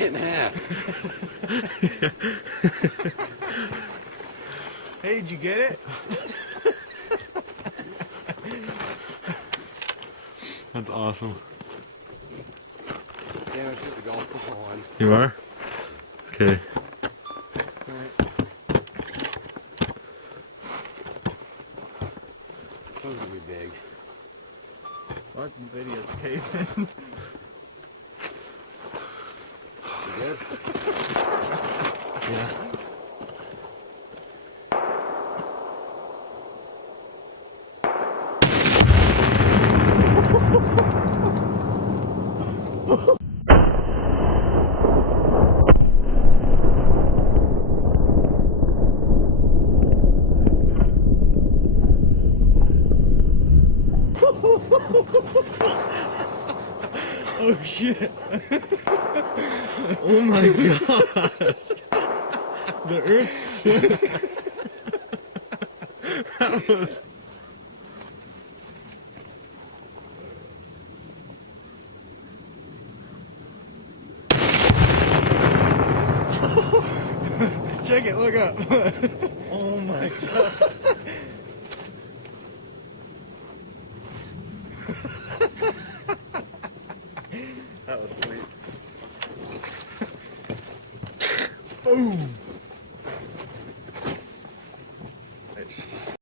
it in half. Hey, did you get it? That's awesome. Damn, I shoot the golf ball on. You are? Okay. Those are gonna be big. Watching videos caving. You good? Yeah. Oh shit. Oh my gosh. The earth shook. That was... Check it, look up. Oh my god. That was sweet. Boom.